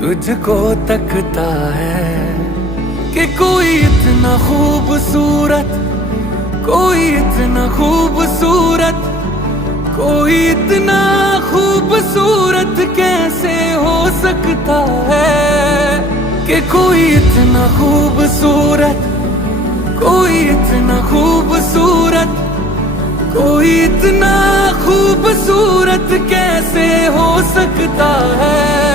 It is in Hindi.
तुझको तकता है कि कोई इतना खूबसूरत, कोई इतना खूबसूरत, कोई इतना खूबसूरत कैसे हो सकता है कि कोई इतना खूबसूरत, कोई इतना खूबसूरत, कोई इतना खूबसूरत कैसे हो सकता है।